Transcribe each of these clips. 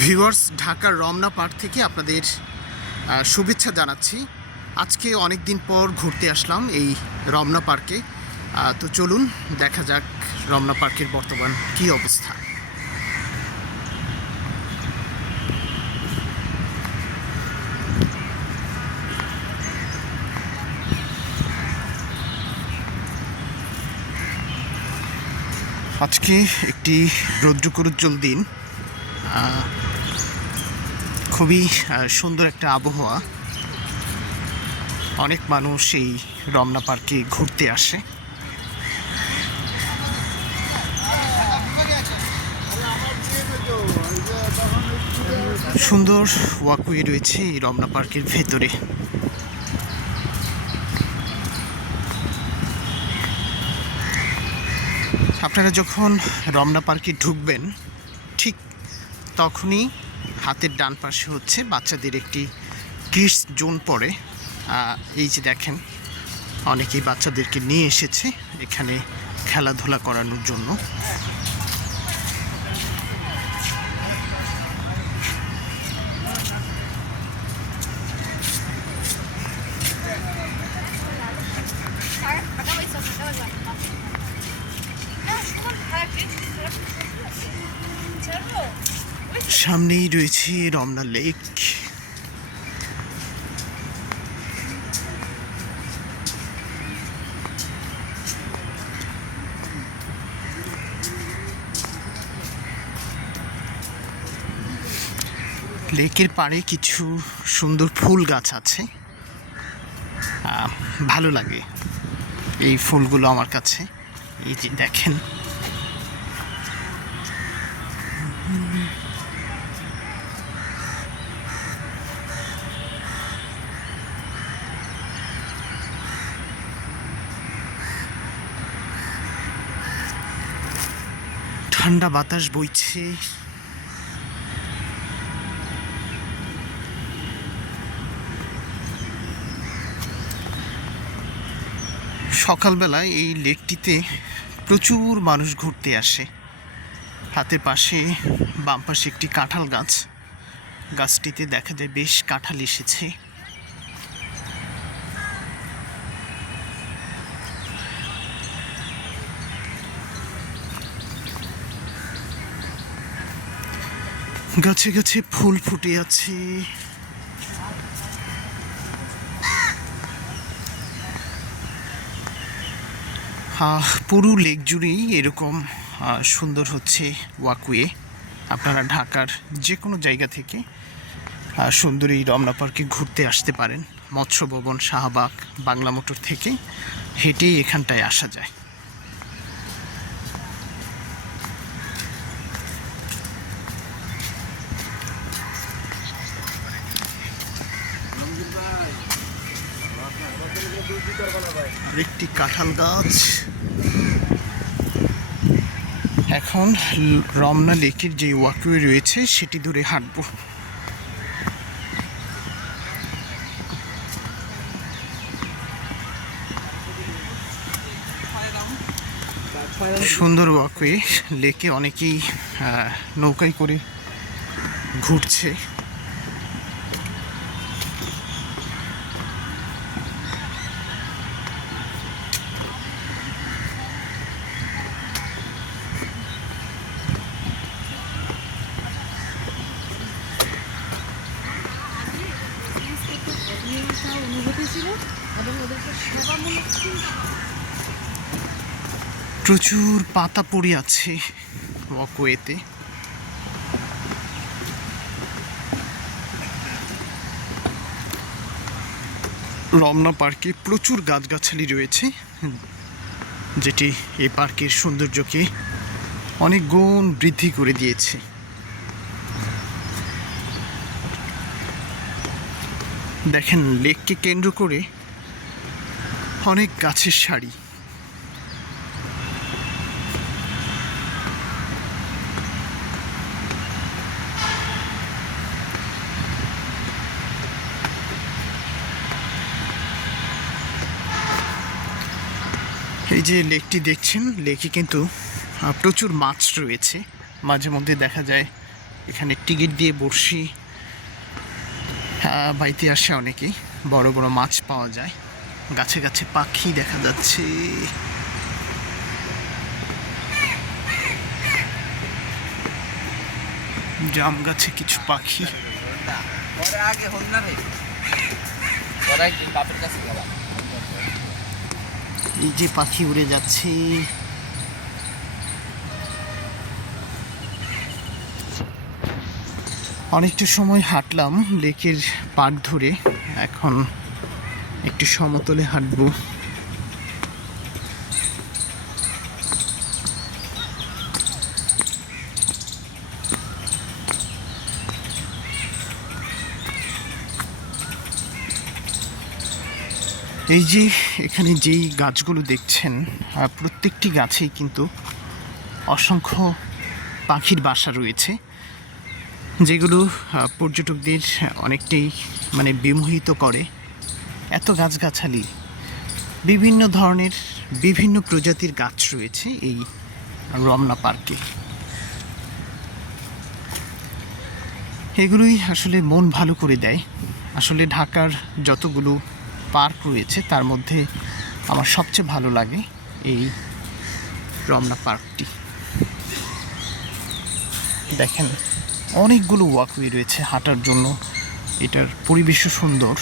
Viewers, ঢাকার Ramna park থেকে আপনাদের শুভেচ্ছা জানাচ্ছি। আজকে অনেক দিন পর ঘুরতে আসলাম এই রমনা পার্কে। তো চলুন, দেখা যাক রমনা পার্কের বর্তমান কী অবস্থা। আজকে একটি রৌদ্রকরুজ্জ্বল দিন। খুবই সুন্দর একটা আবহাওয়া। অনেক মানুষ এই রমনা পার্কে ঘুরতে আসে। সুন্দর ওয়াকওয়ে রয়েছে এই রমনা পার্কের ভেতরে। আপনারা যখন রমনা পার্কে ঢুকবেন তখনই হাতের ডান পাশে হচ্ছে বাচ্চাদের একটি কিডস জোন পড়ে। এই যে দেখেন, অনেকেই বাচ্চাদেরকে নিয়ে এসেছে এখানে খেলাধুলা করানোর জন্য। সামনেই রয়েছে রমনা লেক। লেকের পাড়ে কিছু সুন্দর ফুল গাছ আছে। ভালো লাগে এই ফুলগুলো আমার কাছে। এই যে দেখেন। ঠান্ডা বাতাস বইছে। সকালবেলায় এই লেকটিতে প্রচুর মানুষ ঘুরতে আসে। হাতের পাশে, বাম পাশে একটি কাঁঠাল গাছ। গাছটিতে দেখা যায় বেশ কাঁঠাল এসেছে। গাছে গাছে ফুল ফুটে আছে। পুরো লেক জুড়েই এরকম সুন্দর হচ্ছে ওয়াকওয়ে আপনারা ঢাকার যে কোনো জায়গা থেকে সুন্দরী রমনা পার্কে ঘুরতে আসতে পারেন। মৎস্য ভবন, শাহবাগ, বাংলা মোটর থেকে হেঁটেই এখানটায় আসা যায়। আরেকটি কাঁঠাল গাছ। এখন রমনা লেকের যে ওয়াকওয়ে রয়েছে, সেটি ধরে হাঁটবো। সুন্দর ওয়াকওয়ে, লেকে অনেকেই নৌকায় করে ঘুরছে। প্রচুর পাতা পড়ে আছে ওয়াকওয়েতে রমনা পার্কে প্রচুর গাছগাছালি রয়েছে, যেটি এই পার্কের সৌন্দর্যকে অনেক গুণ বৃদ্ধি করে দিয়েছে। দেখেন, লেককে কেন্দ্র করে অনেক গাছের সারি। এই যে লেকটি দেখছেন লেকে কিন্তু প্রচুর মাছ রয়েছে। মাঝে মধ্যে দেখা যায় এখানে টিকিট দিয়ে বড়শি আহ, বাইতে আসে অনেকেই বড় বড় মাছ পাওয়া যায়। গাছে গাছে পাখি দেখা যাচ্ছে। জাম গাছে কিছু পাখি। আগে না এই যে পাখি উড়ে যাচ্ছে। অনেকটা সময় হাঁটলাম লেকের পাট ধরে। এখন একটু সমতলে হাঁটবো। এই যে এখানে যেই গাছগুলো দেখছেন প্রত্যেকটি গাছেই কিন্তু অসংখ্য পাখির বাসা রয়েছে, যেগুলো পর্যটকদের অনেকটাই মানে বিমোহিত করে। এত গাছগাছালি, বিভিন্ন ধরনের বিভিন্ন প্রজাতির গাছ রয়েছে এই রমনা পার্কে। এগুলোই আসলে মন ভালো করে দেয়। আসলে ঢাকার যতগুলো পার্ক রয়েছে, তার মধ্যে আমার সবচেয়ে ভালো লাগে এই রমনা পার্কটি। দেখেন, অনেকগুলো ওয়াকওয়ে রয়েছে হাঁটার জন্য। এটার পরিবেশও সুন্দর।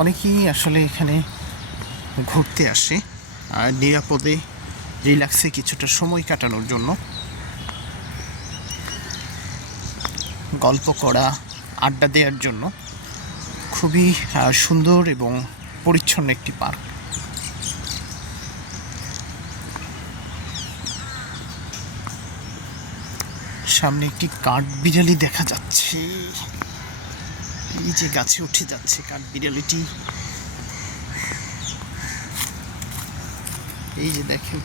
অনেকেই আসলে এখানে ঘুরতে আসে, আর নিরাপদে রিল্যাক্সে কিছুটা সময় কাটানোর জন্য। গল্প করা, আড্ডা দেওয়ার জন্য খুবই সুন্দর এবং পরিচ্ছন্ন একটি পার্ক। সামনে একটি কাঠ বিড়ালি দেখা যাচ্ছে। এই যে গাছে উঠে যাচ্ছে কাঠ বিড়ালিটি? এই যে দেখেন,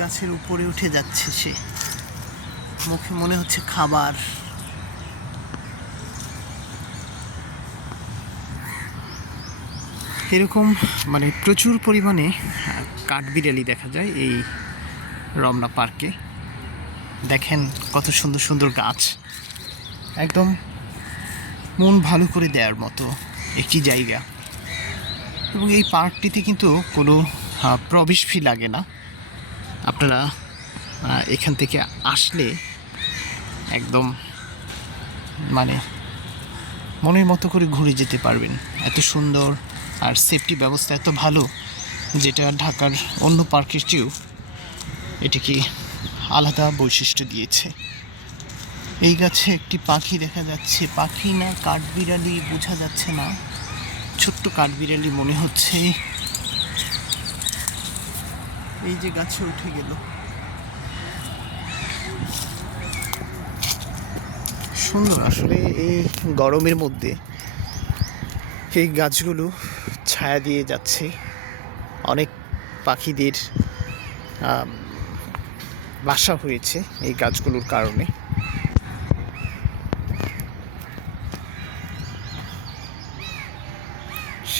গাছের উপরে উঠে যাচ্ছে সে। মুখে মনে হচ্ছে খাবার। এরকম মানে প্রচুর পরিমাণে কাঠবিড়ালি দেখা যায় এই রমনা পার্কে। দেখেন কত সুন্দর সুন্দর গাছ। একদম মন ভালো করে দেওয়ার মতো একটি জায়গা। এবং এই পার্কটিতে কিন্তু কোনো প্রবেশ ফি লাগে না। আপনারা এখান থেকে আসলে একদম মানে মনের মতো করে ঘুরে যেতে পারবেন। এত সুন্দর আর সেফটি ব্যবস্থা এত ভালো যেটা ঢাকার অন্য পার্কের চেয়েও এটিকে আলাদা বৈশিষ্ট্য দিয়েছে। এই গাছে একটি পাখি দেখা যাচ্ছে। পাখি না, কাঠবিড়ালি বোঝা যাচ্ছে না। ছোট্ট কাঠবিড়ালি মনে হচ্ছে। এই যে গাছে উঠে গেল। সুন্দর, আসলে এই গরমের মধ্যে এই গাছগুলো ছায়া দিয়ে যাচ্ছে। অনেক পাখিদের বাসা হয়েছে এই গাছগুলোর কারণে।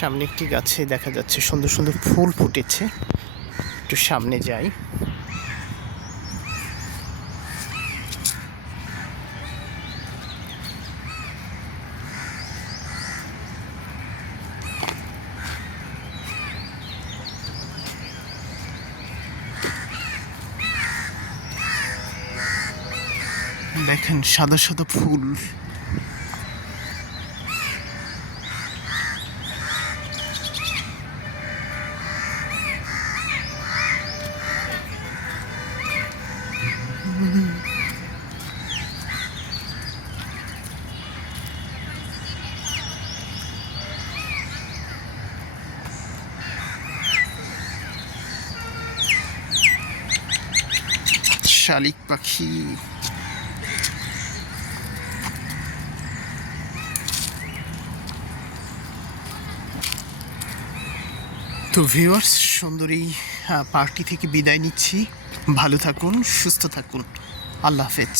সামনে একটি গাছে দেখা যাচ্ছে সুন্দর সুন্দর ফুল ফুটেছে। একটু সামনে যাই। দেখেন সাদা সাদা ফুল। শালিক পাখি। তো ভিউয়ার্স সুন্দরী পার্টি থেকে বিদায় নিচ্ছি। ভালো থাকুন, সুস্থ থাকুন। আল্লাহ হাফেজ।